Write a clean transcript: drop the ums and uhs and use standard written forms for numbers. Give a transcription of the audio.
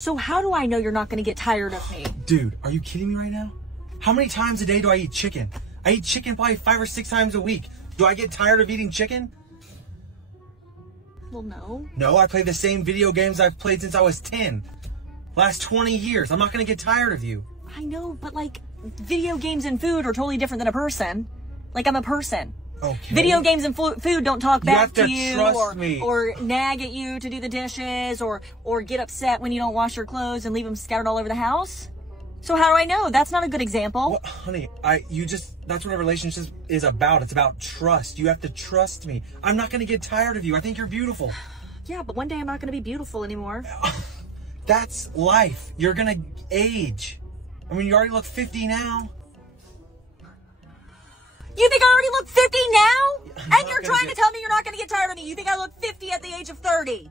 So how do I know you're not going to get tired of me? Dude, are you kidding me right now? How many times a day do I eat chicken? I eat chicken probably 5 or 6 times a week. Do I get tired of eating chicken? Well, no. No, I play the same video games I've played since I was 10. Last 20 years. I'm not going to get tired of you. I know, but like, video games and food are totally different than a person. Like, I'm a person. Okay. Video games and food don't talk back to you trust me. or nag at you to do the dishes or get upset when you don't wash your clothes and leave them scattered all over the house. So how do I know? That's not a good example. Well, honey, that's what a relationship is about. It's about trust. You have to trust me. I'm not going to get tired of you. I think you're beautiful. Yeah, but one day I'm not going to be beautiful anymore. That's life. You're going to age. I mean, you already look 50 now. You think I already look 50 now? And you're trying to tell me you're not going to get tired of me. You think I look 50 at the age of 30?